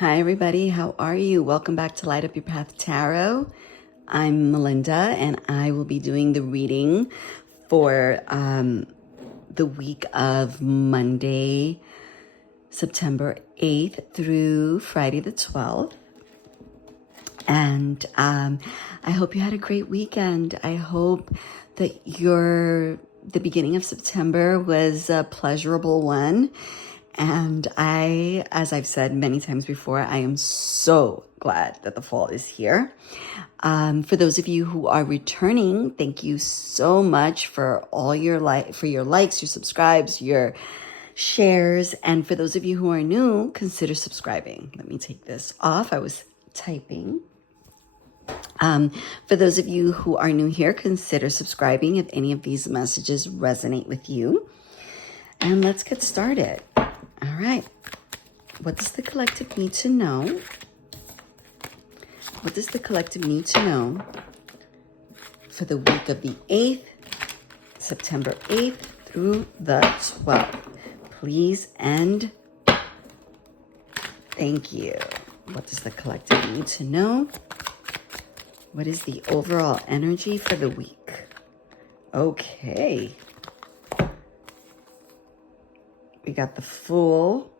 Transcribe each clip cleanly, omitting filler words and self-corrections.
Hi, everybody. How are you? Welcome back to Light Up Your Path Tarot. I'm Melinda, and I will be doing the reading for the week of Monday, September 8th through Friday the 12th. And I hope you had a great weekend. I hope that the beginning of September was a pleasurable one. And as I've said many times before, I am so glad that the fall is here. For those of you who are returning, thank you so much for all your likes, your subscribes, your shares. And for those of you who are new, consider subscribing. Let me take this off. I was typing. For those of you who are new here, consider subscribing if any of these messages resonate with you. And let's get started. All right. What does the collective need to know? What does the collective need to know for the week of the 8th, September 8th through the 12th? Please and thank you. What does the collective need to know? What is the overall energy for the week? Okay. We got the Fool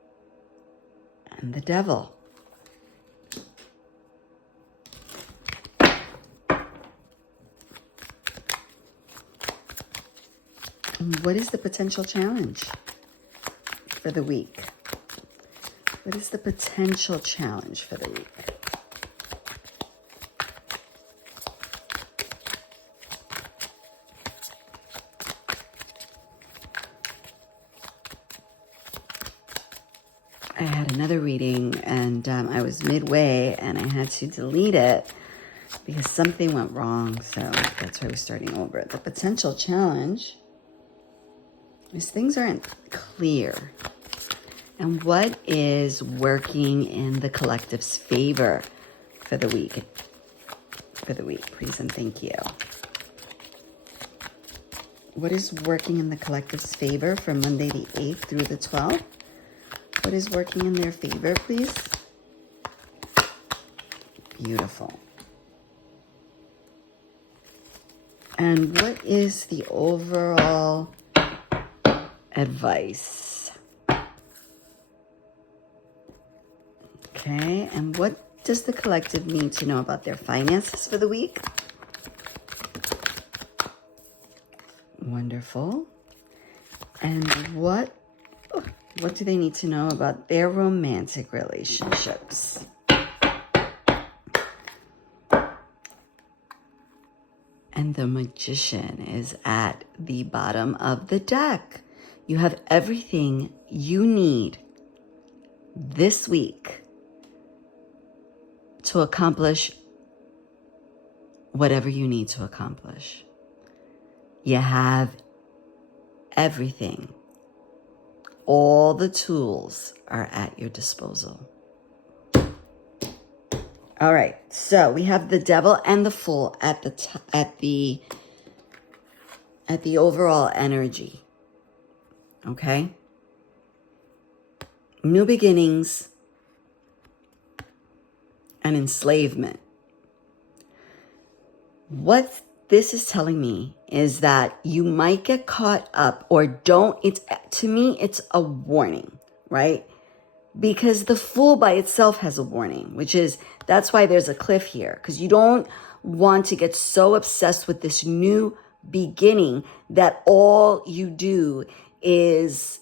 and the Devil. And what is the potential challenge for the week? What is the potential challenge for the week? I had another reading and I was midway and I had to delete it because something went wrong. So that's why we're starting over. The potential challenge is things aren't clear. And what is working in the collective's favor for the week? Please and thank you. What is working in the collective's favor for Monday the 8th through the 12th? What is working in their favor, please? Beautiful. And what is the overall advice? Okay, and what does the collective need to know about their finances for the week? Wonderful. And what do they need to know about their romantic relationships? And the Magician is at the bottom of the deck. You have everything you need this week to accomplish whatever you need to accomplish. You have everything. All the tools are at your disposal. All right, so we have the Devil and the Fool at the overall energy. Okay? New beginnings and enslavement. What this is telling me is that you might get caught up or don't. To me, it's a warning, right? Because the Fool by itself has a warning, that's why there's a cliff here, because you don't want to get so obsessed with this new beginning that all you do is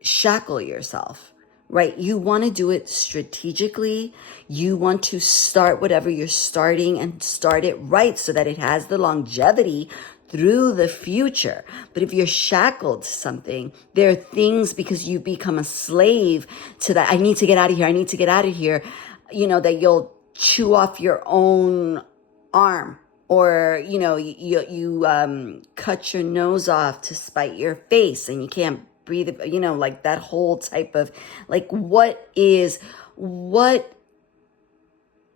shackle yourself, right? You want to do it strategically. You want to start whatever you're starting and start it right so that it has the longevity through the future. But if you're shackled to something, there are things, because you become a slave to that, I need to get out of here, that you'll chew off your own arm, or, you cut your nose off to spite your face and you can't breathe, like that whole type of, like, what is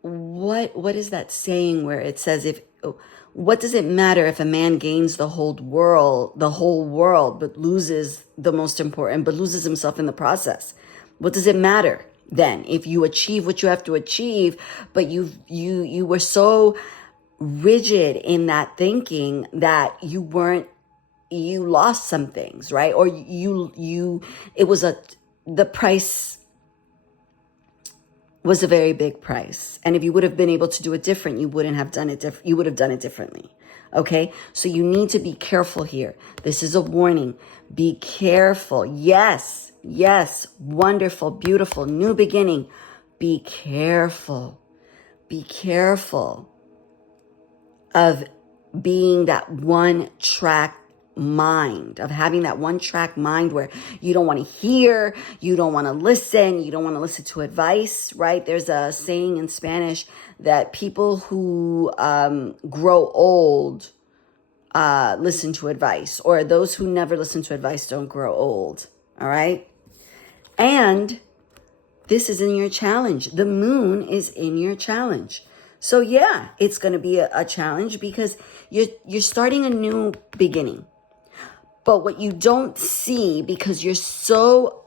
that saying where it says, what does it matter if a man gains the whole world, but loses the most important, but loses himself in the process? What does it matter? then. If you achieve what you have to achieve, but you were so rigid in that thinking that you lost some things, right? Or the price was a very big price. And if you would have been able to do it different, you wouldn't have done it different. You would have done it differently. Okay. So you need to be careful here. This is a warning. Be careful. Yes. Yes. Wonderful, beautiful, new beginning. Be careful. Be careful of being that one track mind, of having that one track mind where you don't want to hear, you don't want to listen, you don't want to listen to advice, right? There's a saying in Spanish that people who grow old listen to advice, or those who never listen to advice don't grow old, all right? And this is in your challenge. The moon is in your challenge. So yeah, it's going to be a challenge because you're starting a new beginning. But what you don't see, because you're so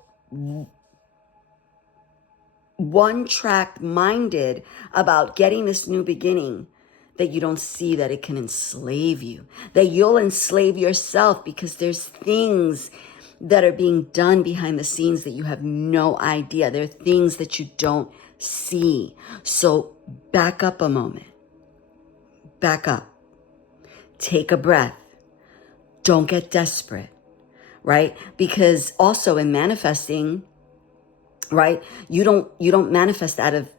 one-track minded about getting this new beginning, that you don't see that it can enslave you, that you'll enslave yourself, because there's things that are being done behind the scenes that you have no idea. There are things that you don't see. So back up a moment. Back up. Take a breath. Don't get desperate, right? Because also in manifesting, right, you don't manifest out of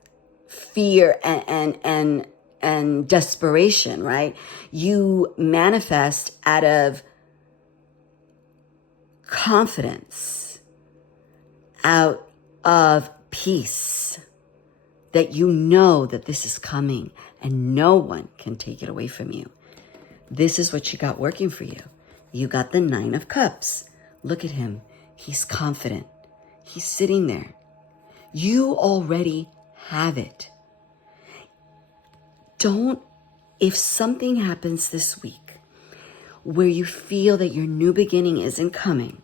fear and desperation, right? You manifest out of confidence, out of peace, that you know that this is coming and no one can take it away from you. This is what you got working for you. You got the 9 of Cups. Look at him. He's confident. He's sitting there. You already have it. If something happens this week where you feel that your new beginning isn't coming,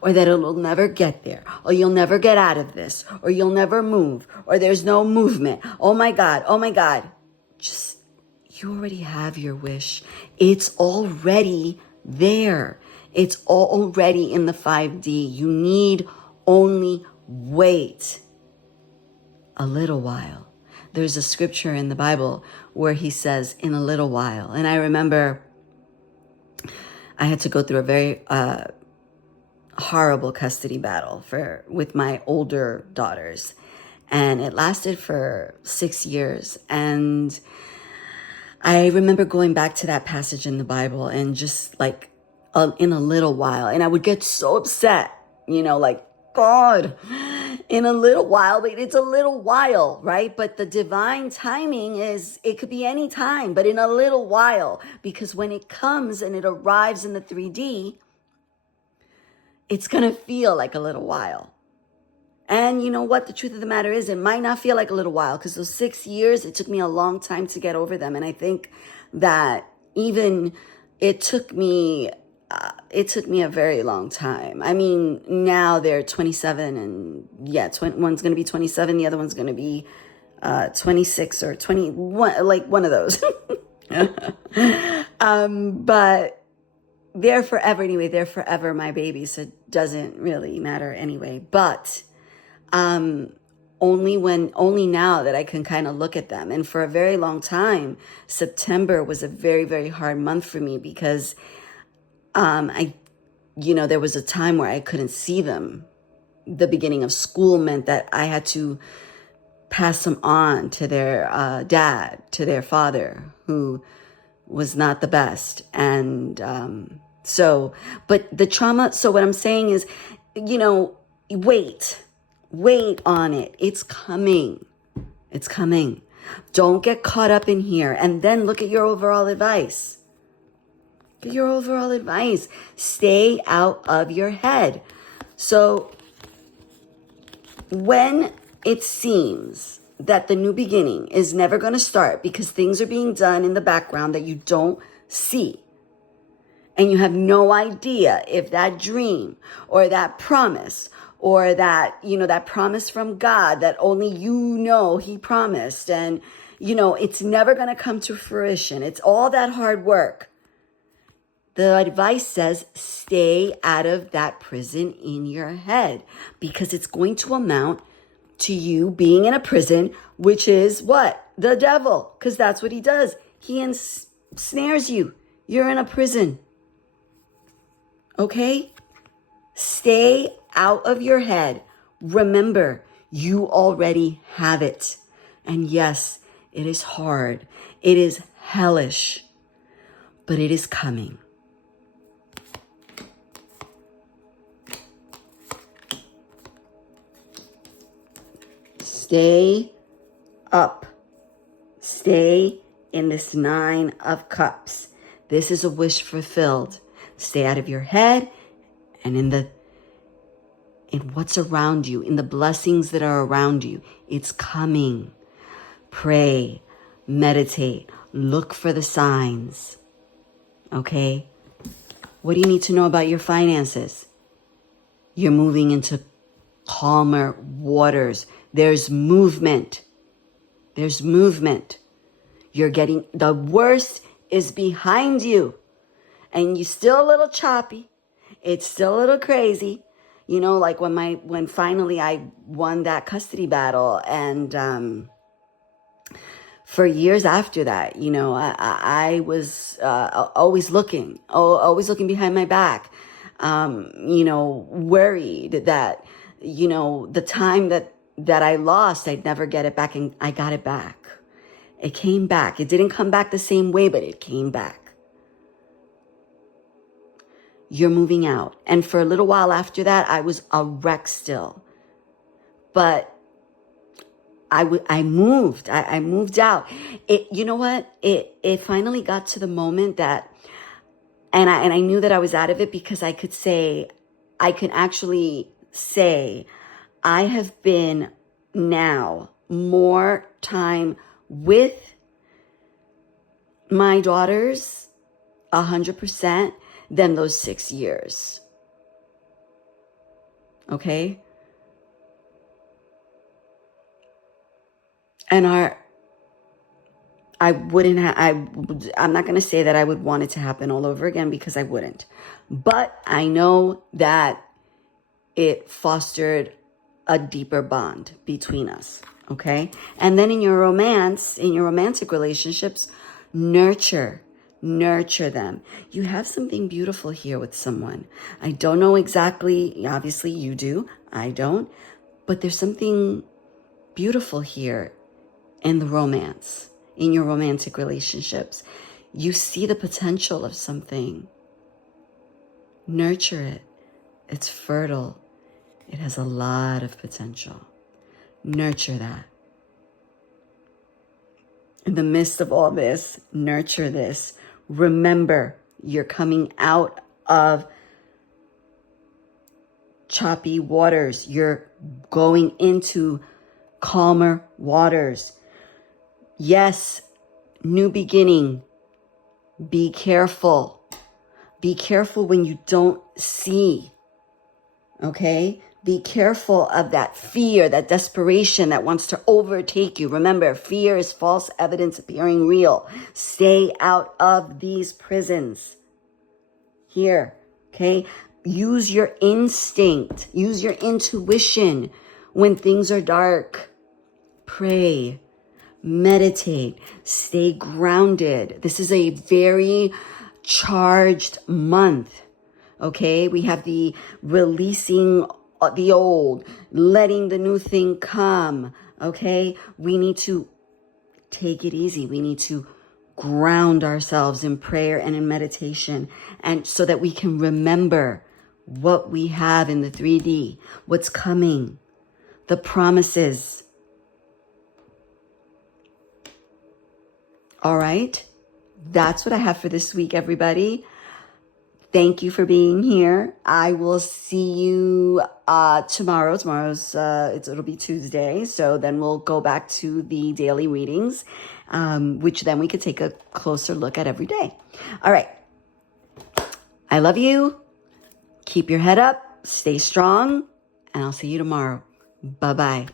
or that it'll never get there, or you'll never get out of this, or you'll never move, or there's no movement. Oh my God. You already have your wish. It's already there. It's already in the 5D. You need only wait a little while. There's a scripture in the Bible where he says, in a little while. And I remember I had to go through a very horrible custody battle with my older daughters. And it lasted for 6 years. And I remember going back to that passage in the Bible and just like, in a little while. And I would get so upset, like, God, in a little while, but it's a little while, right? But the divine timing it could be any time, but in a little while, because when it comes and it arrives in the 3D, it's going to feel like a little while. And you know what? The truth of the matter is, it might not feel like a little while, because those 6 years, it took me a long time to get over them. And I think that even it took me a very long time. I mean, now they're 27 and one's going to be 27. The other one's going to be 26 or 21, like one of those. But they're forever anyway. They're forever my babies. So it doesn't really matter anyway. But only now that I can kind of look at them. And for a very long time, September was a very, very hard month for me, because there was a time where I couldn't see them. The beginning of school meant that I had to pass them on to their dad, to their father, who was not the best. And but the trauma, so what I'm saying is, wait on it. It's coming. It's coming. Don't get caught up in here. And then look at your overall advice. Your overall advice. Stay out of your head. So when it seems that the new beginning is never going to start because things are being done in the background that you don't see, and you have no idea if that dream or that promise or that, that promise from God that only he promised. And, it's never going to come to fruition. It's all that hard work. The advice says stay out of that prison in your head, because it's going to amount to you being in a prison, which is what? The devil, because that's what he does. He ensnares you. You're in a prison. Okay? Stay out of your head. Remember, you already have it. And yes, it is hard. It is hellish, but it is coming. Stay up. Stay in this 9 of Cups. This is a wish fulfilled. Stay out of your head and in what's around you, in the blessings that are around you. It's coming. Pray, meditate, look for the signs. Okay? What do you need to know about your finances? You're moving into calmer waters. There's movement. There's movement. You're getting, the worst is behind you. And you're still a little choppy. It's still a little crazy. Like when finally I won that custody battle, and for years after that, I was always looking behind my back, worried that, the time that I lost, I'd never get it back, and I got it back. It came back. It didn't come back the same way, but it came back. You're moving out. And for a little while after that, I was a wreck still. But I moved. I moved out. You know what? It finally got to the moment that, and I knew that I was out of it, because I could actually say, I have been now more time with my daughters 100% than those 6 years. Okay? And I'm not going to say that I would want it to happen all over again, because I wouldn't. But I know that it fostered a deeper bond between us. Okay? And then in your romantic relationships, nurture them. You have something beautiful here with someone. I don't know exactly, obviously you do, I don't, but there's something beautiful here in the romance, in your romantic relationships. You see the potential of something. Nurture it. It's fertile. It has a lot of potential. Nurture that. In the midst of all this, nurture this. Remember, you're coming out of choppy waters. You're going into calmer waters. Yes, new beginning. Be careful. Be careful when you don't see. Okay? Be careful of that fear, that desperation that wants to overtake you. Remember, fear is false evidence appearing real. Stay out of these prisons. Here, okay? Use your instinct. Use your intuition when things are dark. Pray. Meditate. Stay grounded. This is a very charged month. Okay? We have the releasing the old, letting the new thing come. Okay? We need to take it easy. We need to ground ourselves in prayer and in meditation, and so that we can remember what we have in the 3D, what's coming, the promises. All right? That's what I have for this week, everybody. Thank you for being here. I will see you tomorrow. It'll be Tuesday. So then we'll go back to the daily readings, which then we could take a closer look at every day. All right. I love you. Keep your head up. Stay strong. and I'll see you tomorrow. Bye-bye.